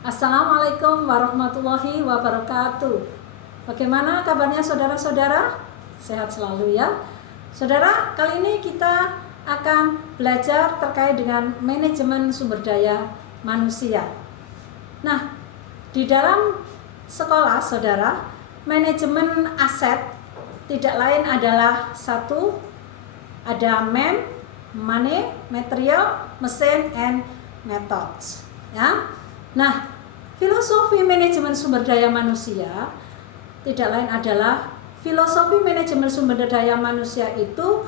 Assalamualaikum warahmatullahi wabarakatuh. Bagaimana kabarnya saudara-saudara? Sehat selalu ya. Saudara, kali ini kita akan belajar terkait dengan manajemen sumber daya manusia. Nah, di dalam sekolah saudara, manajemen aset tidak lain adalah satu, ada money, material, mesin, and methods ya. Nah, filosofi manajemen sumber daya manusia tidak lain adalah filosofi manajemen sumber daya manusia itu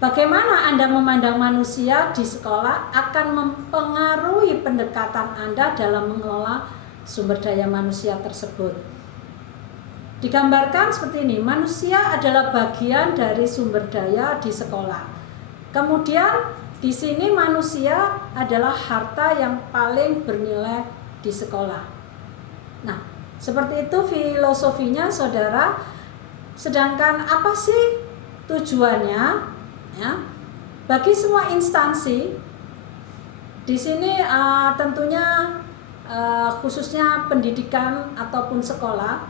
bagaimana Anda memandang manusia di sekolah akan mempengaruhi pendekatan Anda dalam mengelola sumber daya manusia tersebut. Digambarkan seperti ini, manusia adalah bagian dari sumber daya di sekolah. Kemudian di sini manusia adalah harta yang paling bernilai di sekolah. Nah, seperti itu filosofinya saudara. Sedangkan apa sih tujuannya? Ya, bagi semua instansi di sini tentunya khususnya pendidikan ataupun sekolah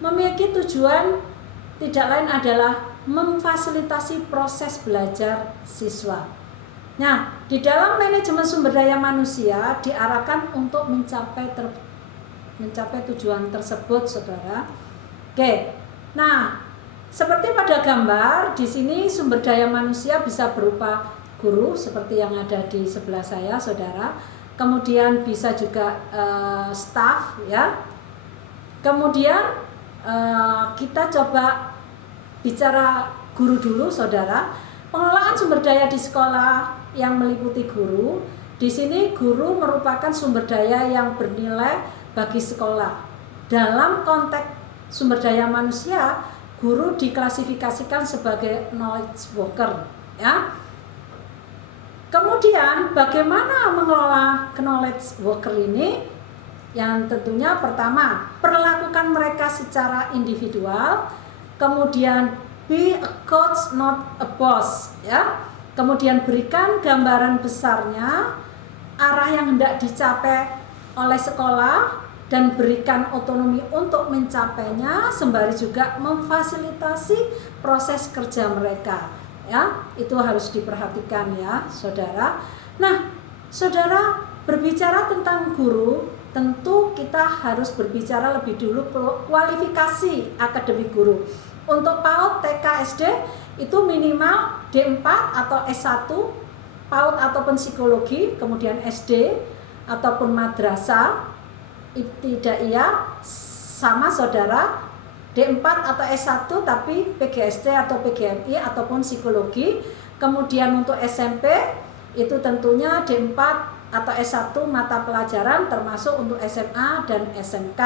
memiliki tujuan tidak lain adalah memfasilitasi proses belajar siswa. Nah, di dalam manajemen sumber daya manusia diarahkan untuk mencapai tujuan tersebut, saudara. Oke. Nah, seperti pada gambar di sini sumber daya manusia bisa berupa guru seperti yang ada di sebelah saya, saudara. Kemudian bisa juga staff, ya. Kemudian kita coba bicara guru dulu, saudara. Pengelolaan sumber daya di sekolah yang meliputi guru. Di sini guru merupakan sumber daya yang bernilai bagi sekolah. Dalam konteks sumber daya manusia, guru diklasifikasikan sebagai knowledge worker, ya. Kemudian bagaimana mengelola knowledge worker ini? Yang tentunya pertama, perlakukan mereka secara individual. Kemudian be a coach not a boss, ya. Kemudian berikan gambaran besarnya, arah yang hendak dicapai oleh sekolah dan berikan otonomi untuk mencapainya, sembari juga memfasilitasi proses kerja mereka, ya. Itu harus diperhatikan ya, saudara. Nah, saudara, berbicara tentang guru, tentu kita harus berbicara lebih dulu kualifikasi akademik guru. Untuk PAUD, TK, SD itu minimal D4 atau S1, PAUD ataupun psikologi, kemudian SD ataupun madrasah, ibtidaiyah sama saudara, D4 atau S1 tapi PGSD atau PGMI ataupun psikologi. Kemudian untuk SMP itu tentunya D4 atau S1 mata pelajaran termasuk untuk SMA dan SMK,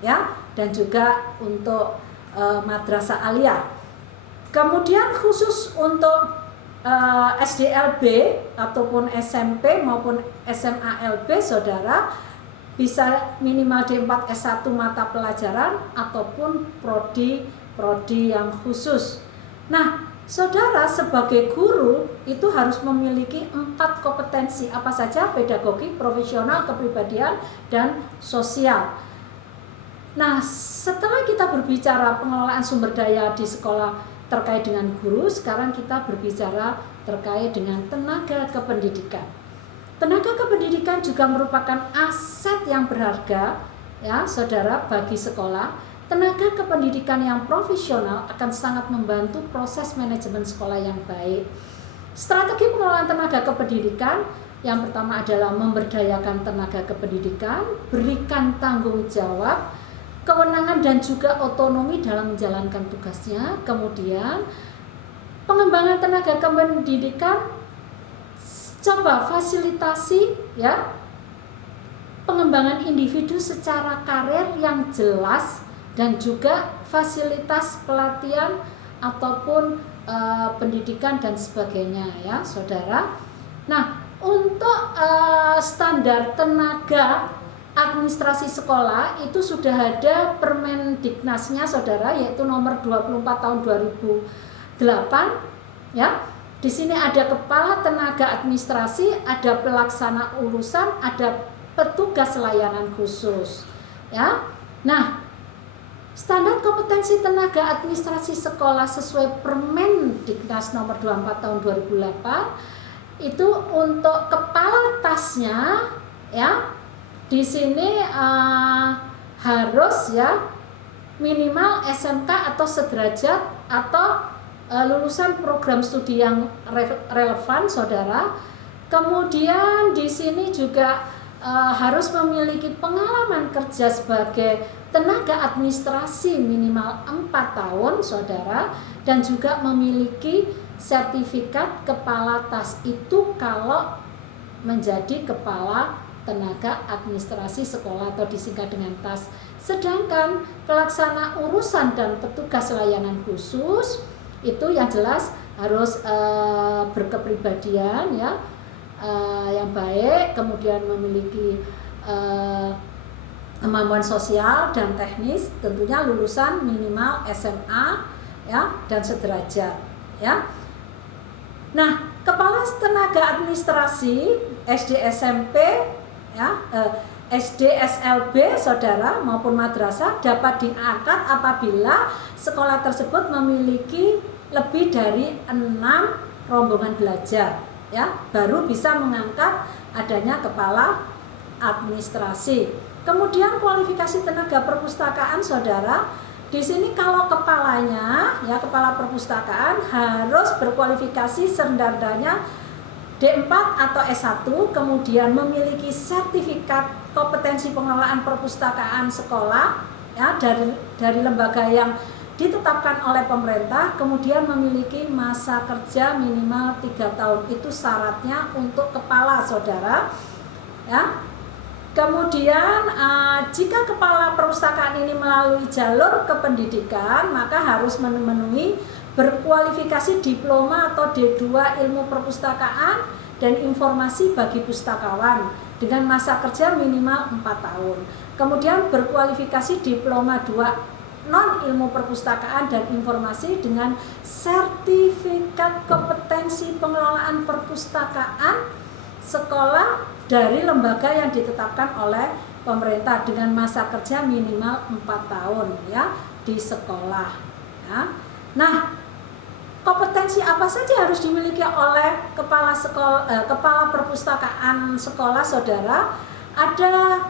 ya, dan juga untuk madrasah aliyah. Kemudian khusus untuk SDLB ataupun SMP maupun SMALB, saudara bisa minimal D4 S1 mata pelajaran ataupun prodi yang khusus. Nah, saudara sebagai guru itu harus memiliki 4 kompetensi, apa saja? Pedagogi, profesional, kepribadian, dan sosial. Nah, setelah kita berbicara pengelolaan sumber daya di sekolah terkait dengan guru, sekarang kita berbicara terkait dengan tenaga kependidikan. Tenaga kependidikan juga merupakan aset yang berharga, ya, saudara, bagi sekolah. Tenaga kependidikan yang profesional akan sangat membantu proses manajemen sekolah yang baik. Strategi pengelolaan tenaga kependidikan yang pertama adalah memberdayakan tenaga kependidikan, berikan tanggung jawab, kewenangan dan juga otonomi dalam menjalankan tugasnya. Kemudian pengembangan tenaga kependidikan, coba fasilitasi, ya, pengembangan individu secara karir yang jelas dan juga fasilitas pelatihan ataupun pendidikan dan sebagainya, ya, saudara. Nah, untuk standar tenaga administrasi sekolah itu sudah ada Permendiknasnya, saudara, yaitu nomor 24 tahun 2008, ya. Di sini ada kepala tenaga administrasi, ada pelaksana urusan, ada petugas layanan khusus. Ya. Nah, standar kompetensi tenaga administrasi sekolah sesuai Permendiknas nomor 24 tahun 2008 itu untuk kepala tasnya ya. Di sini harus ya minimal SMK atau sederajat atau lulusan program studi yang relevan, saudara. Kemudian di sini juga harus memiliki pengalaman kerja sebagai tenaga administrasi minimal 4 tahun, saudara, dan juga memiliki sertifikat kepala tas itu kalau menjadi kepala tenaga administrasi sekolah atau disingkat dengan tas. Sedangkan pelaksana urusan dan petugas layanan khusus itu yang jelas harus berkepribadian ya yang baik, kemudian memiliki kemampuan sosial dan teknis, tentunya lulusan minimal SMA ya dan sederajat ya. Nah, kepala tenaga administrasi SD SMP ya SD SLB saudara maupun madrasah dapat diangkat apabila sekolah tersebut memiliki lebih dari 6 rombongan belajar ya, baru bisa mengangkat adanya kepala administrasi. Kemudian kualifikasi tenaga perpustakaan saudara, di sini kalau kepalanya ya kepala perpustakaan harus berkualifikasi serdadanya D4 atau S1, kemudian memiliki sertifikat kompetensi pengelolaan perpustakaan sekolah ya dari lembaga yang ditetapkan oleh pemerintah, kemudian memiliki masa kerja minimal 3 tahun. Itu syaratnya untuk kepala saudara ya. Kemudian jika kepala perpustakaan ini melalui jalur kependidikan, maka harus memenuhi berkualifikasi diploma atau D2 ilmu perpustakaan dan informasi bagi pustakawan dengan masa kerja minimal 4 tahun. Kemudian berkualifikasi diploma 2 non ilmu perpustakaan dan informasi dengan sertifikat kompetensi pengelolaan perpustakaan sekolah dari lembaga yang ditetapkan oleh pemerintah dengan masa kerja minimal 4 tahun ya di sekolah ya. Nah, kompetensi apa saja harus dimiliki oleh kepala sekolah, kepala perpustakaan sekolah saudara? Ada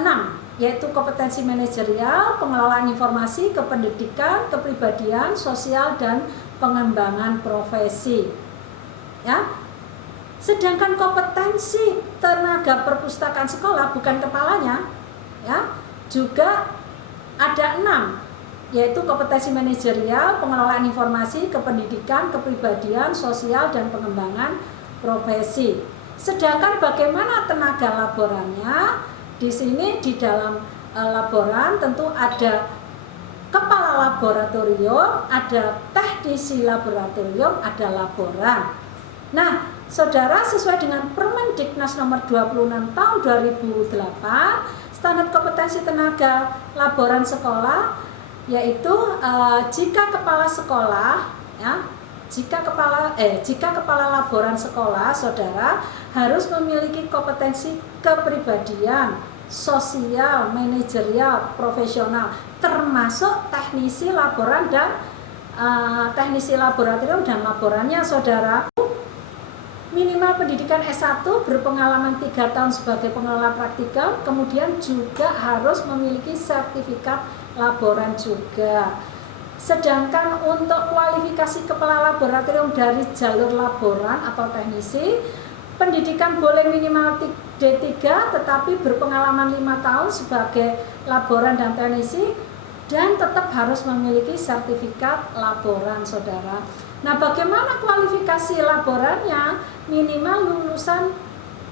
6, yaitu kompetensi manajerial, pengelolaan informasi, kependidikan, kepribadian, sosial, dan pengembangan profesi. Ya. Sedangkan kompetensi tenaga perpustakaan sekolah bukan kepalanya, ya, juga ada 6. Yaitu kompetensi manajerial, pengelolaan informasi, kependidikan, kepribadian, sosial, dan pengembangan profesi. Sedangkan bagaimana tenaga laborannya? Di sini di dalam laboran tentu ada kepala laboratorium, ada teknisi laboratorium, ada laboran. Nah, saudara, sesuai dengan Permendiknas nomor 26 tahun 2008, standar kompetensi tenaga laboran sekolah yaitu jika kepala sekolah ya, jika kepala laboran sekolah saudara harus memiliki kompetensi kepribadian, sosial, manajerial, profesional, termasuk teknisi laboran dan teknisi laboratorium dan laborannya saudara. Minimal pendidikan S1 berpengalaman 3 tahun sebagai pengelola praktikal, kemudian juga harus memiliki sertifikat laboran juga. Sedangkan untuk kualifikasi kepala laboratorium dari jalur laboran atau teknisi, pendidikan boleh minimal D3 tetapi berpengalaman 5 tahun sebagai laboran dan teknisi dan tetap harus memiliki sertifikat laboran saudara. Nah, bagaimana kualifikasi laborannya? Minimal lulusan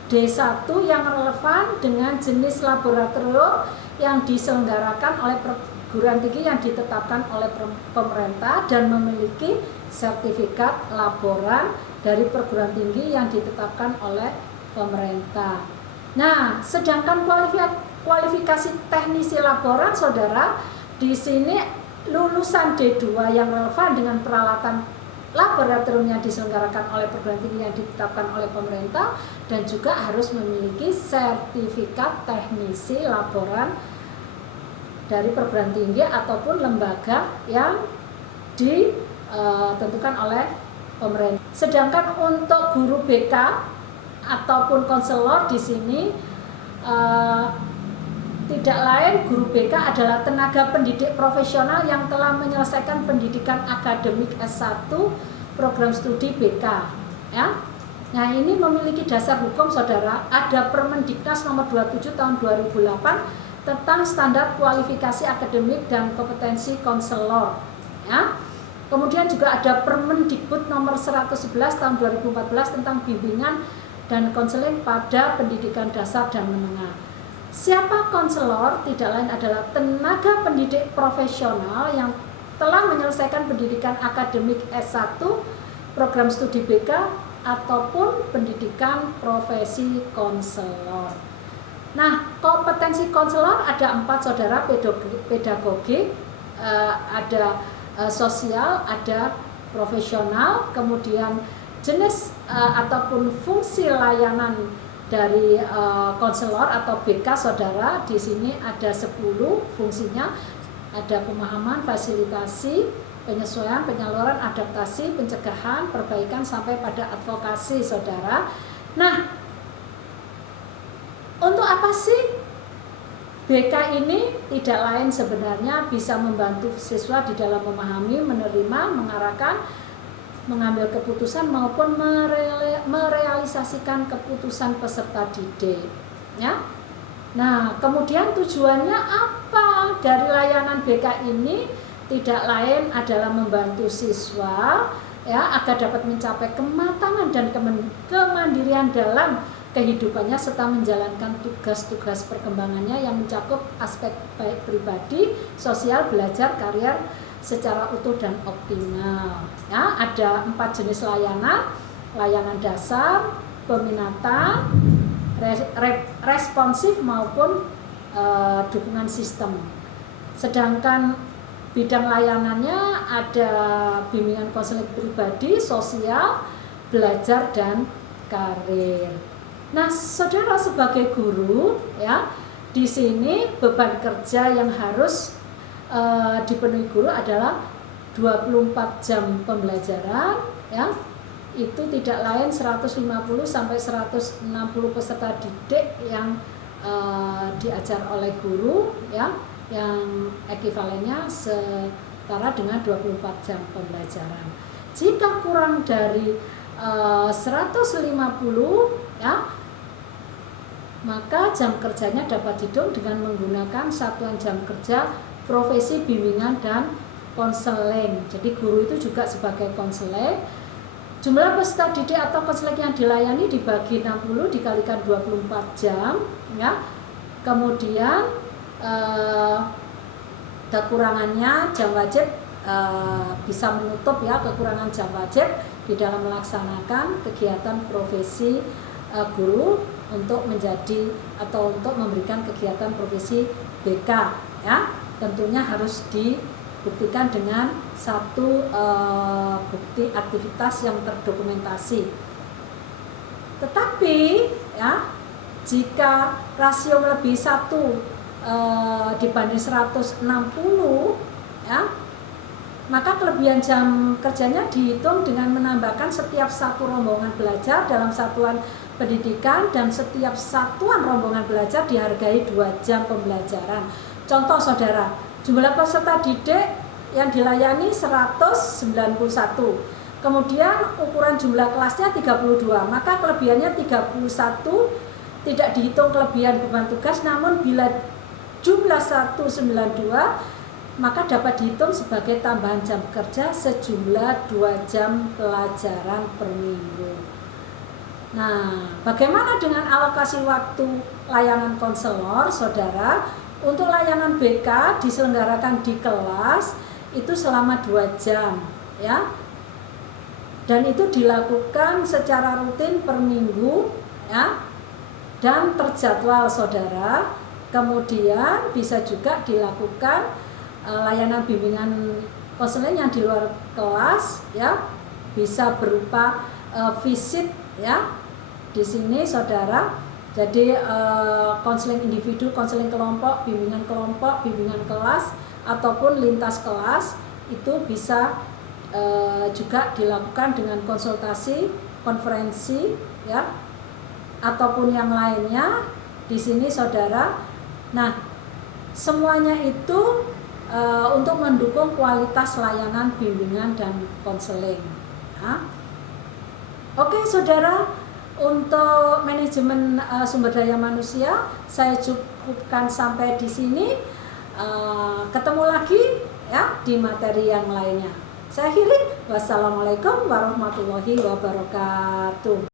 D1 yang relevan dengan jenis laboratorium yang diselenggarakan oleh perguruan tinggi yang ditetapkan oleh pemerintah dan memiliki sertifikat laboran dari perguruan tinggi yang ditetapkan oleh pemerintah. Nah, sedangkan kualifikasi teknisi laboran saudara, di sini lulusan D2 yang relevan dengan peralatan laboratoriumnya diselenggarakan oleh perguruan tinggi yang ditetapkan oleh pemerintah, dan juga harus memiliki sertifikat teknisi laboran dari perguruan tinggi ataupun lembaga yang ditentukan oleh pemerintah. Sedangkan untuk guru BK ataupun konselor di sini tidak lain, guru BK adalah tenaga pendidik profesional yang telah menyelesaikan pendidikan akademik S1 program studi BK, ya. Nah, ini memiliki dasar hukum, saudara. Ada Permendiknas nomor 27 tahun 2008 tentang standar kualifikasi akademik dan kompetensi konselor, ya. Kemudian juga ada Permendikbud nomor 111 tahun 2014 tentang bimbingan dan konseling pada pendidikan dasar dan menengah. Siapa konselor? Tidak lain adalah tenaga pendidik profesional yang telah menyelesaikan pendidikan akademik S1, program studi BK, ataupun pendidikan profesi konselor. Nah, kompetensi konselor ada 4, saudara. Pedagogik, ada sosial, ada profesional, kemudian jenis ataupun fungsi layanan dari konselor atau BK, saudara. Di sini ada 10 fungsinya. Ada pemahaman, fasilitasi, penyesuaian, penyaluran, adaptasi, pencegahan, perbaikan, sampai pada advokasi, saudara. Nah, untuk apa sih BK ini? Tidak lain sebenarnya bisa membantu siswa di dalam memahami, menerima, mengarahkan, mengambil keputusan maupun merealisasikan keputusan peserta didik, ya. Nah, kemudian tujuannya apa dari layanan BK ini? Tidak lain adalah membantu siswa, ya, agar dapat mencapai kematangan dan kemandirian dalam kehidupannya serta menjalankan tugas-tugas perkembangannya yang mencakup aspek baik pribadi, sosial, belajar, karier secara utuh dan optimal. Ya, ada 4 jenis layanan: layanan dasar, peminatan, responsif maupun dukungan sistem. Sedangkan bidang layanannya ada bimbingan konseling pribadi, sosial, belajar, dan karir. Nah, saudara, sebagai guru, ya, di sini beban kerja yang harus dipenuhi guru adalah 24 jam pembelajaran, ya. Itu tidak lain 150 sampai 160 peserta didik yang diajar oleh guru, ya, yang ekivalennya setara dengan 24 jam pembelajaran. Jika kurang dari 150, ya, maka jam kerjanya dapat dihitung dengan menggunakan satuan jam kerja profesi bimbingan dan konseling. Jadi guru itu juga sebagai konseling. Jumlah peserta didik atau konseling yang dilayani dibagi 60 dikalikan 24 jam, ya. Kemudian kekurangannya jam wajib bisa menutup, ya, kekurangan jam wajib di dalam melaksanakan kegiatan profesi guru untuk menjadi atau untuk memberikan kegiatan profesi BK, ya. Tentunya harus dibuktikan dengan satu bukti aktivitas yang terdokumentasi. Tetapi, ya, jika rasio melebihi 1 dibanding 160, ya, maka kelebihan jam kerjanya dihitung dengan menambahkan setiap satu rombongan belajar dalam satuan pendidikan, dan setiap satuan rombongan belajar dihargai 2 jam pembelajaran. Contoh, saudara, jumlah peserta didik yang dilayani 191, kemudian ukuran jumlah kelasnya 32, maka kelebihannya 31 tidak dihitung kelebihan beban tugas, namun bila jumlah 192 maka dapat dihitung sebagai tambahan jam kerja sejumlah 2 jam pelajaran per minggu. Nah, bagaimana dengan alokasi waktu layanan konselor, saudara? Untuk layanan BK diselenggarakan di kelas itu selama 2 jam, ya. Dan itu dilakukan secara rutin per minggu, ya, dan terjadwal, saudara. Kemudian bisa juga dilakukan layanan bimbingan konseling yang di luar kelas, ya, bisa berupa visit ya. Di sini saudara, jadi konseling individu, konseling kelompok, bimbingan kelas ataupun lintas kelas itu bisa juga dilakukan dengan konsultasi, konferensi ya, ataupun yang lainnya di sini saudara. Nah, semuanya itu untuk mendukung kualitas layanan bimbingan dan konseling. Ya. Oke saudara, untuk manajemen sumber daya manusia saya cukupkan sampai di sini. Ketemu lagi ya di materi yang lainnya. Saya akhiri, wassalamualaikum warahmatullahi wabarakatuh.